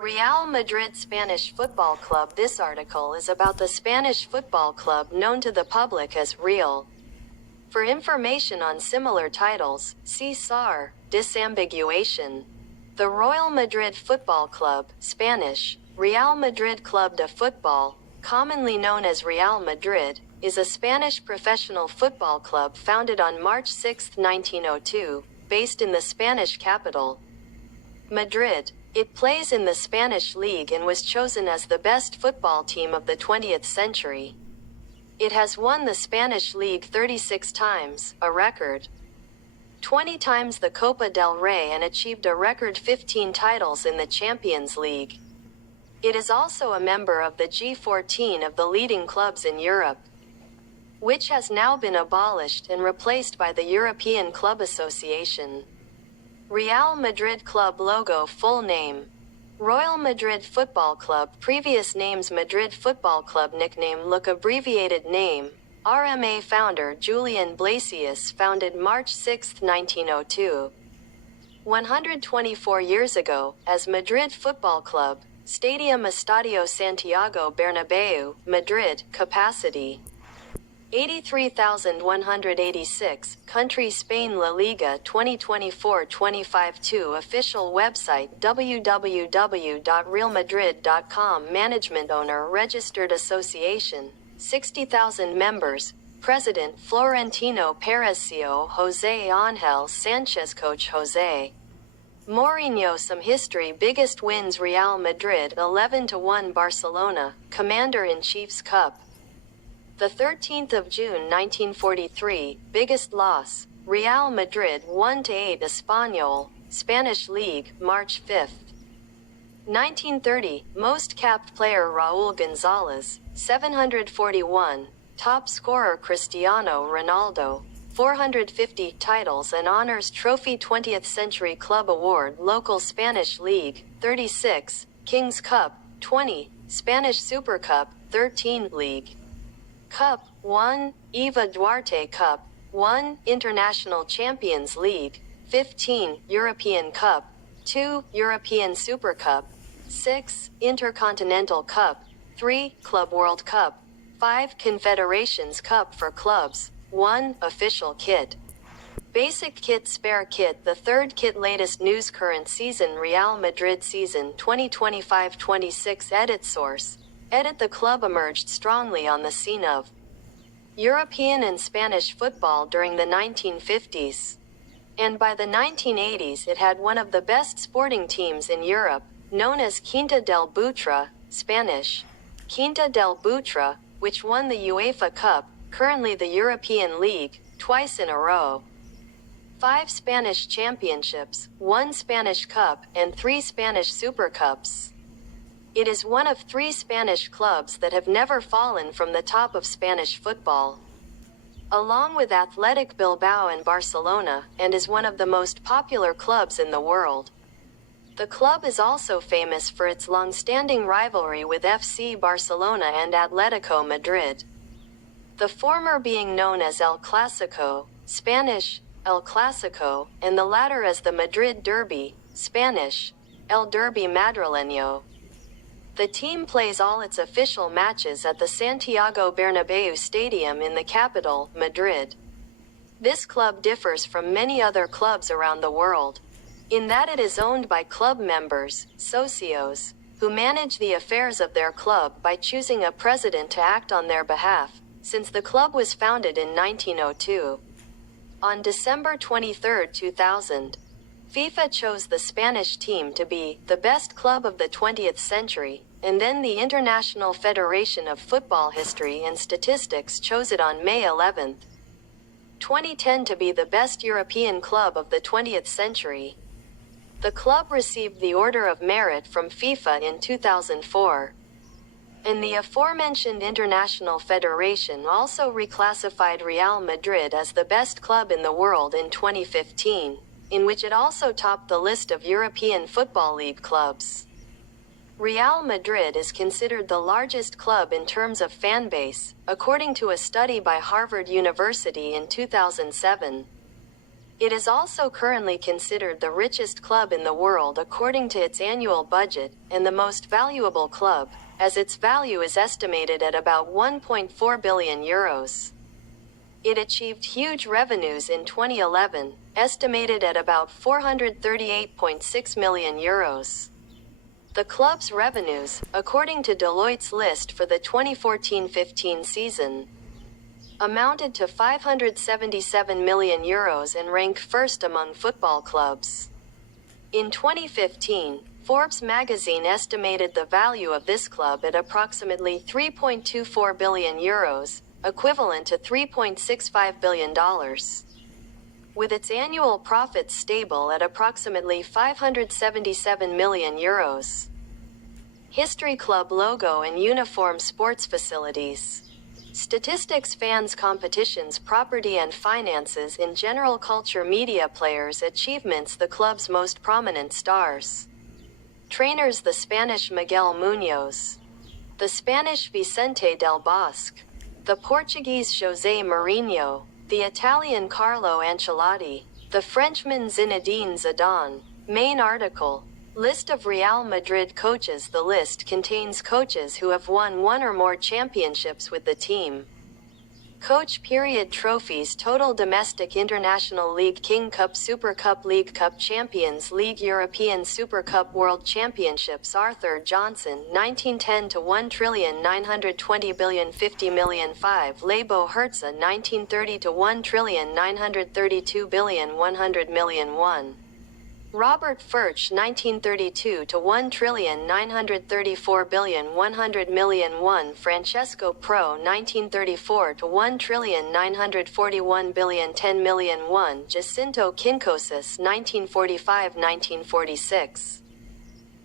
Real Madrid Spanish Football Club. This article is about the Spanish football club known to the public as Real. For information on similar titles, see SAR, disambiguation. The Real Madrid Football Club, Spanish, Real Madrid Club de Football, commonly known as Real Madrid, is a Spanish professional football club founded on March 6, 1902, based in the Spanish capital, Madrid. It plays in the Spanish League and was chosen as the best football team of the 20th century. It has won the Spanish League 36 times, a record. 20 times the Copa del Rey and achieved a record 15 titles in the Champions League. It is also a member of the G14 of the leading clubs in Europe, which has now been abolished and replaced by the European Club Association. Real Madrid Club logo. Full name: Real Madrid Football Club. Previous names: Madrid Football Club. Nickname. Look. Abbreviated name: RMA. Founder: Julian Blasius. Founded March 6, 1902. 124 years ago, as Madrid Football Club. Stadium: Estadio Santiago Bernabéu, Madrid. Capacity: 83,186. Country: Spain. La Liga 2024-25. Official website: www.realmadrid.com. Management: owner, registered association, 60,000 members. President: Florentino Perez. CEO: Jose Ángel Sánchez. Coach: Jose Mourinho. Some history. Biggest wins: Real Madrid 11-1 Barcelona. Commander-in-Chief's Cup, the 13th of June 1943. Biggest loss: Real Madrid 1-8 Espanyol, Spanish League, March 5. 1930. Most capped player: Raúl González, 741. Top scorer: Cristiano Ronaldo, 450. Titles and honors: Trophy 20th Century Club Award, Local Spanish League, 36. King's Cup, 20. Spanish Super Cup, 13. League Cup, 1. Eva Duarte Cup, 1. International Champions League, 15. European Cup, 2. European Super Cup, 6. Intercontinental Cup, 3. Club World Cup, 5. Confederations Cup for clubs, 1. Official kit. Basic kit. Spare kit. The third kit. Latest news. Current season: Real Madrid season 2025-26. Edit source: Edit. The club emerged strongly on the scene of European and Spanish football during the 1950s. And by the 1980s it had one of the best sporting teams in Europe, known as Quinta del Butra, Spanish, Quinta del Butra, which won the UEFA Cup, currently the European League, twice in a row. 5 Spanish championships, 1 Spanish Cup, and 3 Spanish Super Cups. It is one of 3 Spanish clubs that have never fallen from the top of Spanish football, along with Athletic Bilbao and Barcelona, and is one of the most popular clubs in the world. The club is also famous for its long-standing rivalry with FC Barcelona and Atletico Madrid, the former being known as El Clásico, Spanish, El Clásico, and the latter as the Madrid Derby, Spanish, El Derby Madrileño. The team plays all its official matches at the Santiago Bernabéu Stadium in the capital, Madrid. This club differs from many other clubs around the world, in that it is owned by club members, socios, who manage the affairs of their club by choosing a president to act on their behalf, since the club was founded in 1902. On December 23, 2000, FIFA chose the Spanish team to be the best club of the 20th century, and then the International Federation of Football History and Statistics chose it on May 11, 2010 to be the best European club of the 20th century. The club received the Order of Merit from FIFA in 2004. And the aforementioned International Federation also reclassified Real Madrid as the best club in the world in 2015, in which it also topped the list of European Football League clubs. Real Madrid is considered the largest club in terms of fan base, according to a study by Harvard University in 2007. It is also currently considered the richest club in the world according to its annual budget, and the most valuable club, as its value is estimated at about €1.4 billion. It achieved huge revenues in 2011, estimated at about €438.6 million. The club's revenues, according to Deloitte's list for the 2014-15 season, amounted to €577 million and ranked first among football clubs. In 2015, Forbes magazine estimated the value of this club at approximately €3.24 billion, equivalent to $3.65 billion. With its annual profits stable at approximately €577 million. History club logo and uniform sports facilities. Statistics fans competitions property and finances in general culture media players achievements the club's most prominent stars. Trainers the Spanish Miguel Muñoz, the Spanish Vicente del Bosque, the Portuguese José Mourinho, the Italian Carlo Ancelotti, the Frenchman Zinedine Zidane. Main article. List of Real Madrid coaches. The list contains coaches who have won one or more championships with the team. Coach period trophies total domestic International League King Cup Super Cup League Cup Champions League European Super Cup World Championships Arthur Johnson 1910 to 1,920,050,000,005 Lebo Hertza 1930 to 1,932,100,000,001 Robert Furch 1932 to 1,934,100,000,001 Francesco Pro 1934 to 1,941,010,000,001 Jacinto Quincoces 1945-1946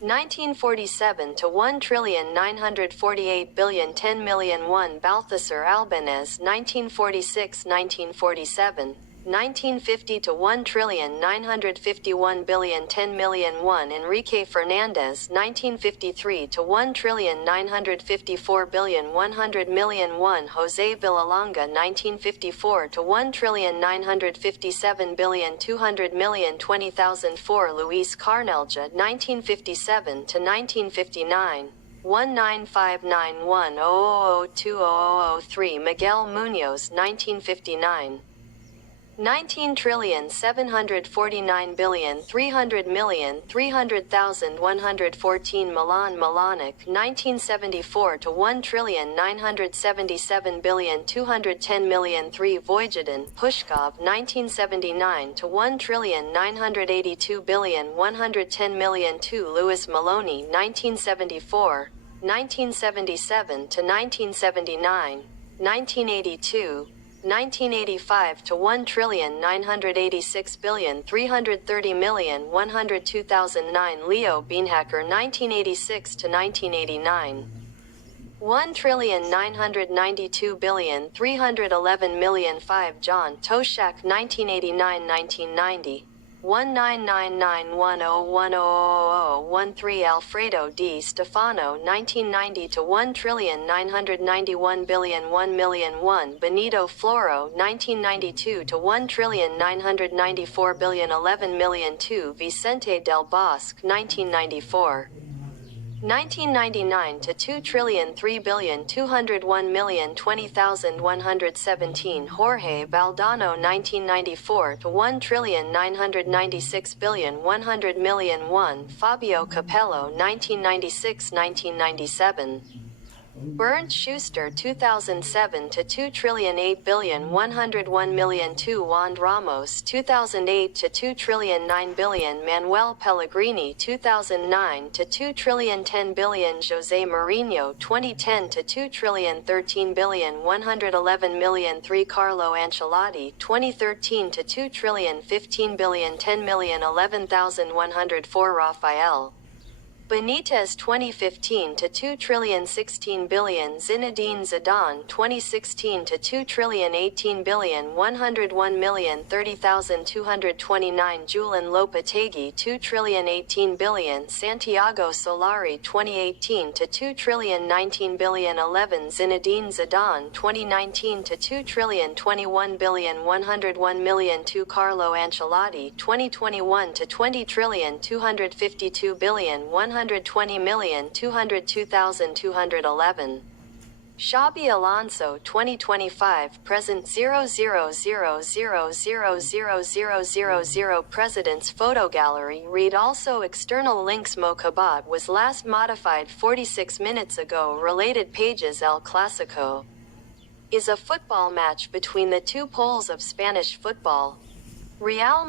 1947 to 1,948,010,000,001 Balthasar Albanese 1946-1947 1950 to 1,951,010,000,001 Enrique Fernandez 1953 to 1,954,100,000,001 Jose Villalonga 1954 to 1,957,200,020,004 Luis Carnelja 1957 to 1959 1959100020003 Miguel Muñoz 1959 19,749,300,300,114 Milan Milanic 1974 to 1,977,210,003 Vojvodin Pushkov 1979 to 1,982,110,002 Louis Maloney 1974 1977 to 1979 1982 1985 to 1,986,330,102,009 Leo Beenhacker 1986 to 1989 1,992,311,005 John Toshak 1989-1990 1,999,10100013 Alfredo Di Stefano 1990 to 1,991,001,001 Benito Floro 1992 to 1,994,011,002 Vicente del Bosque 1994 1999 to 2,003,201,020,117 Jorge Valdano 1994 to 1,996,100,000,001 Fabio Capello 1996-1997 Bernd Schuster 2007 to 2,008,101,002 Juan Ramos 2008 to 2,009,000,000 Manuel Pellegrini 2009 to 2,010,000,000 Jose Mourinho 2010 to 2,013,111,003 Carlo Ancelotti 2013 to 2,015,010,011,104 Rafael Benitez 2015 to 2,016 billion. Zinedine Zidane 2016 to 2,018 billion 101,030,229. Julen Lopetegui 2,018 billion. Santiago Solari 2018 to 2,019 billion 11. Zinedine Zidane 2019 to 2,021 billion 101 million. 2. Carlo Ancelotti 2021 to 20,252 billion 120,202,211. Xabi Alonso 2025 present 0000000000. President's photo gallery. Read also external links. Mo Kabat was last modified 46 minutes ago. Related pages. El Clásico is a football match between the two poles of Spanish football. Real